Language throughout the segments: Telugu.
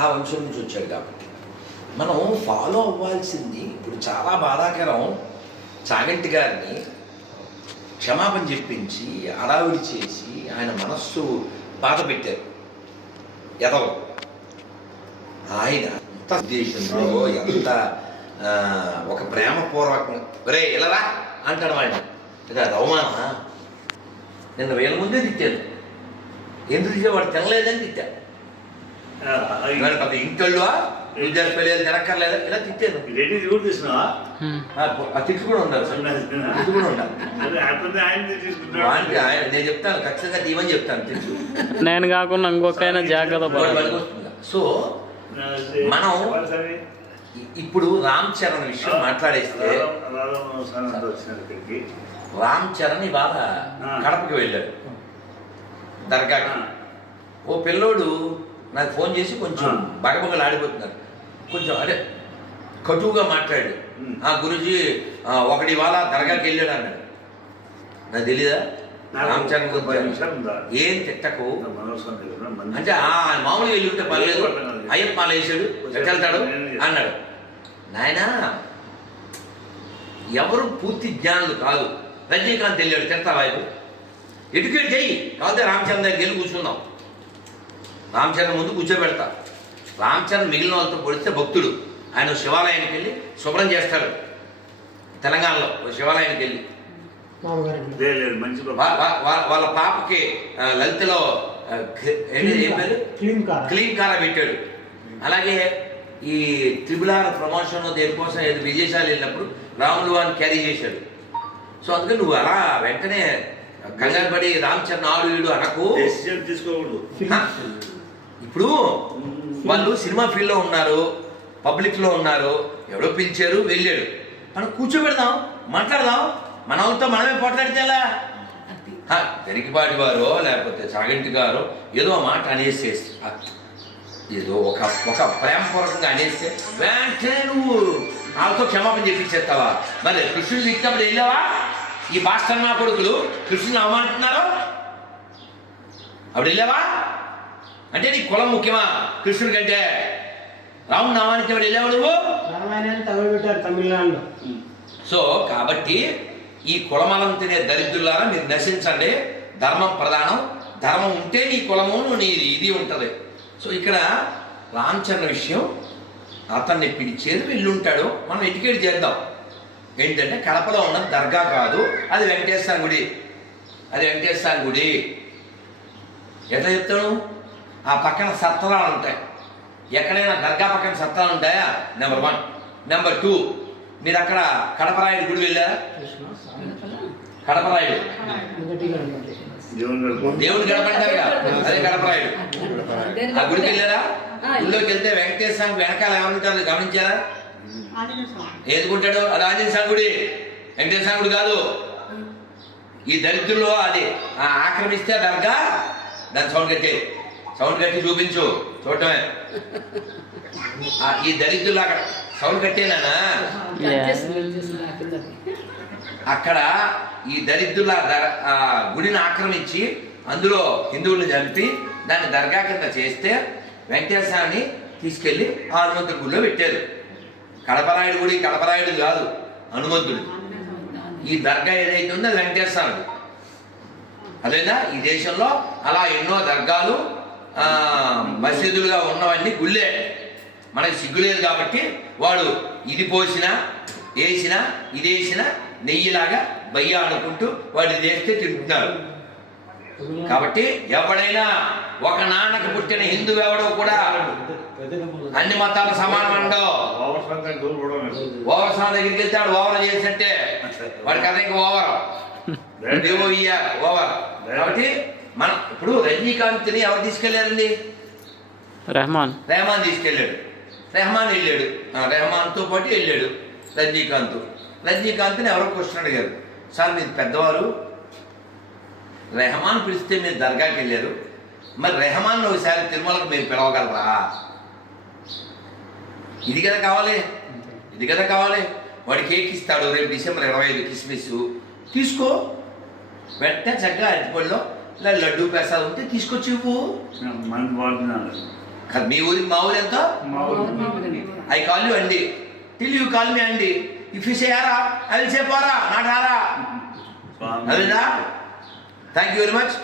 ఆ వంశం నుంచి వచ్చాడు కాబట్టి. మనం ఫాలో అవ్వాల్సింది ఇప్పుడు చాలా బాధాకరం. చాగంటి గారిని క్షమాపణ చెప్పించి అడావిడి చేసి ఆయన మనస్సు బాధ పెట్టారు. ఎదవ ఆయన ఎంత ఉద్దేశంలో ఎంత ఒక ప్రేమపూర్వకం. రే ఇలారా అంటాడు ఆయన ఇది అవమాన నిన్న వేల ముందే తిట్టాను. ఎందుకు తిట్టా వాడు తినలేదని తిట్టాను. ఇవాళ ఇంటోళ్ళువా తినక్కర్లేదా ఇలా తిట్టాను కూడా తీసుకున్నావా ఆ, ఆ తిట్టు కూడా ఉండాలి సార్. తిట్టు కూడా ఉండాలి. ఆయన నేను చెప్తాను ఖచ్చితంగా చెప్తాను తిట్టు. నేను కాకుండా ఇంకొకైనా జాగ్రత్త పడాలి? సో మనం- ఇప్పుడు రామ్ చరణ్ విషయం మాట్లాడేస్తే రామ్ చరణ్ ఇవాళ. కడపకి వెళ్ళాడు. దర్గాకి. ఓ పిల్లోడు నాకు ఫోన్ చేసి కొంచెం. బగబగలు ఆడిపోతున్నారు కొంచెం అదే కటువుగా మాట్లాడు. ఉమ్. ఆ గురుజీ ఒకటి ఇవాళ దర్గాకి వెళ్ళాడు అన్నాడు. నాకు తెలీదా? నాకు రామ్ చరణ్ ఒక పది గురించి నిమిషాలు ఉందా? ఏం తిట్టకు? అంటే ఆ మామూలుగా వెళ్ళి ఉంటే పర్లేదు. అయ్యప్ప మాల వేసాడు ఎట్లా వెళ్తాడు? అన్నాడు. నాయనా ఎవరు పూర్తి జ్ఞానులు కాదు. రజనీకాంత్ వెళ్ళాడు తిడతావా ఇప్పుడు ఎడ్యుకేట్ చెయ్యి. కాకపోతే రామచంద్ర వెళ్ళి రామచంద్ర ముందు కూర్చోబెడతా. రామచంద్ర మిగిలిన వాళ్ళతో పొడిస్తే భక్తుడు. ఆయన శివాలయానికి వెళ్ళి శుభ్రం చేస్తాడు. తెలంగాణలో శివాలయానికి వెళ్ళి. వాళ్ళ పాపకి లలితలో ఆ, క- ఏంటి- ఏం పేరు? Clean car? క్లీన్ కారా పెట్టాడు. అలాగే ఈ ట్రిపుల్ ఆర్ ప్రమోషన్ దేనికోసం ఏదో విదేశాలు వెళ్ళినప్పుడు రాములు అని క్యారీ చేశాడు. సో అందుకని నువ్వు అలా వెంటనే కంగారు పడి రామ్ చరణ్ ఆడు వీడు అనకు. తీసుకోకూడదు? ఇప్పుడు వాళ్ళు సినిమా ఫీల్డ్లో ఉన్నారు పబ్లిక్లో ఉన్నారు ఎవరో పిలిచారు వెళ్ళాడు మనం కూర్చోబెడదాం మాట్లాడదాం మన వాళ్ళతో మనమే పోట్లాడితేలా ఎలా? వారో లేకపోతే సాగంటి గారో ఏదో మాట అనేసేసి ఏదో ఒక ఒక ప్రేమపూర్వకంగా అనేస్తే వెంటనే నువ్వు వాళ్ళతో క్షమాపణ చెప్పించేస్తావా మరి కృష్ణుడు తిట్టినప్పుడు వెళ్ళావా ఈ భాస్కర్ నా కొడుకులు కృష్ణుని అవమానిస్తున్నారు? అప్పుడు వెళ్ళావా అంటే నీ కులం ముఖ్యమా? కృష్ణుడి కంటే. రాముడు నామానికి వెళ్ళావు నువ్వు? రామాయణాన్ని తగలబెట్టారు తమిళనాడులో. సో కాబట్టి ఈ కులమలం తినే దరిద్రులారా మీరు నశించండి. ధర్మం ప్రధానం. ధర్మం ఉంటే నీ కులము నీ ఇది ఉంటుంది. సో ఇక్కడ రామచంద్ర విషయం అతన్ని పిలిచేది వెళ్ళుంటాడు మనం ఎడ్యుకేట్ చేద్దాం. ఏంటంటే కడపలో ఉన్న దర్గా కాదు అది వెంకటేశ్వర గుడి. అది వెంకటేశ్వర గుడి. ఎట్లా చెప్తాడు ఆ పక్కన సత్రాలు ఉంటాయి. ఎక్కడైనా దర్గా పక్కన సత్రాలు ఉంటాయా? నెంబర్ వన్ నెంబర్ టూ మీరు అక్కడ కడపరాయుడు గుడి వెళ్ళారా. కడపరాయుడు. దేవుని గడపంటారు అదే కడపరాయుడు. ఆ గుడికి వెళ్ళారా? గుడిలోకి వెళ్తే వెంకటేశ్వర స్వామి వెనకాల ఏమంటారు గమనించారా? ఏదుకుంటాడు అది ఆంజనేయ స్వామి గుడి. వెంకటేశ్వర స్వామి గుడి కాదు. ఈ దరిద్రుల్లో అది. ఆ ఆక్రమిస్తే దర్గా దాని సౌండ్ కట్టి సౌండ్ కట్టి చూపించు. చూడటమే. ఈ దరిద్రులు అక్కడ సౌండ్ కట్టేనా అక్కడ ఈ దరిద్రుల దర- ఆ గుడిని ఆక్రమించి అందులో హిందువులను చంపి దాన్ని దర్గా కింద చేస్తే వెంకటేశ్వరాన్ని తీసుకెళ్ళి ఆ హనుమంతుడి గుడిలో పెట్టారు. కడపరాయుడు గుడి కడపరాయుడు కాదు హనుమంతుడు. ఈ దర్గా ఏదైతే ఉందో అది అదేనా? ఈ దేశంలో అలా ఎన్నో దర్గాలు మసీదులుగా ఉన్నవన్నీ గుళ్ళే. మనకి సిగ్గు లేదు కాబట్టి వాడు ఇది పోసినా వేసినా ఇది వేసినా నెయ్యిలాగా బయ్య అనుకుంటూ వాడు ఇది వేస్తే తింటున్నారు. కాబట్టి ఎవడైనా ఒక నాన్నకు పుట్టిన హిందూ ఎవడో కూడా అన్ని మతాలు సమానం అండవు ఓవర్ సార్ దగ్గరికి వెళ్తే వాడు ఓవర్ చేసినట్టే. వాడికి అదే ఇంకా ఓవర్. ఓవర్ కాబట్టి మనం ఇప్పుడు రజనీకాంత్ని ఎవరు తీసుకెళ్ళారండి? రెహమాన్. రెహమాన్ తీసుకెళ్ళాడు. రెహమాన్ వెళ్ళాడు. రెహమాన్తో పాటు వెళ్ళాడు రజనీకాంత్. రజనీకాంత్ని ఎవరో క్వశ్చన్ అడిగారు. సార్ మీరు పెద్దవారు. రెహమాన్ పిలిస్తే మీరు దర్గాకి వెళ్ళారు. మరి రెహమాన్ ఒకసారి తిరుమలకు మీరు పిలవగలరా? ఇది కదా కావాలి. ఇది కదా కావాలి. వాడు కేక్ ఇస్తాడు. రేపు డిసెంబర్ ఇరవై ఐదు కిస్మిస్ తీసుకో. వెంటనే చక్కగా అరటిపళ్ళలో ఇలా లడ్డూ పెసాలు ఉంటే తీసుకొచ్చి ఇవ్వు కాదు, మీ ఊరికి మా ఊరు ఎంతో? ఊరు. ఐ కాల్ యూ అండి. టిల్ యూ కాల్ మీ అండి. ఇఫ్ యూ సేయారా ఐ విల్ సే పోరా నాట్ హారా. అదేనా? Thank you very much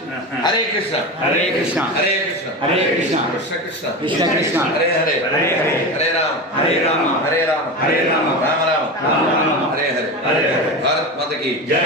Hare Krishna Hare Krishna. Hare Krishna Hare Krishna. Krishna Krishna Krishna Krishna. Hare Hare Hare Hare. Hare Rama Hare Rama. Hare Rama Hare Rama. Rama Rama Rama Rama. Hare Hare Hare Hare. Bharat మాతకి జై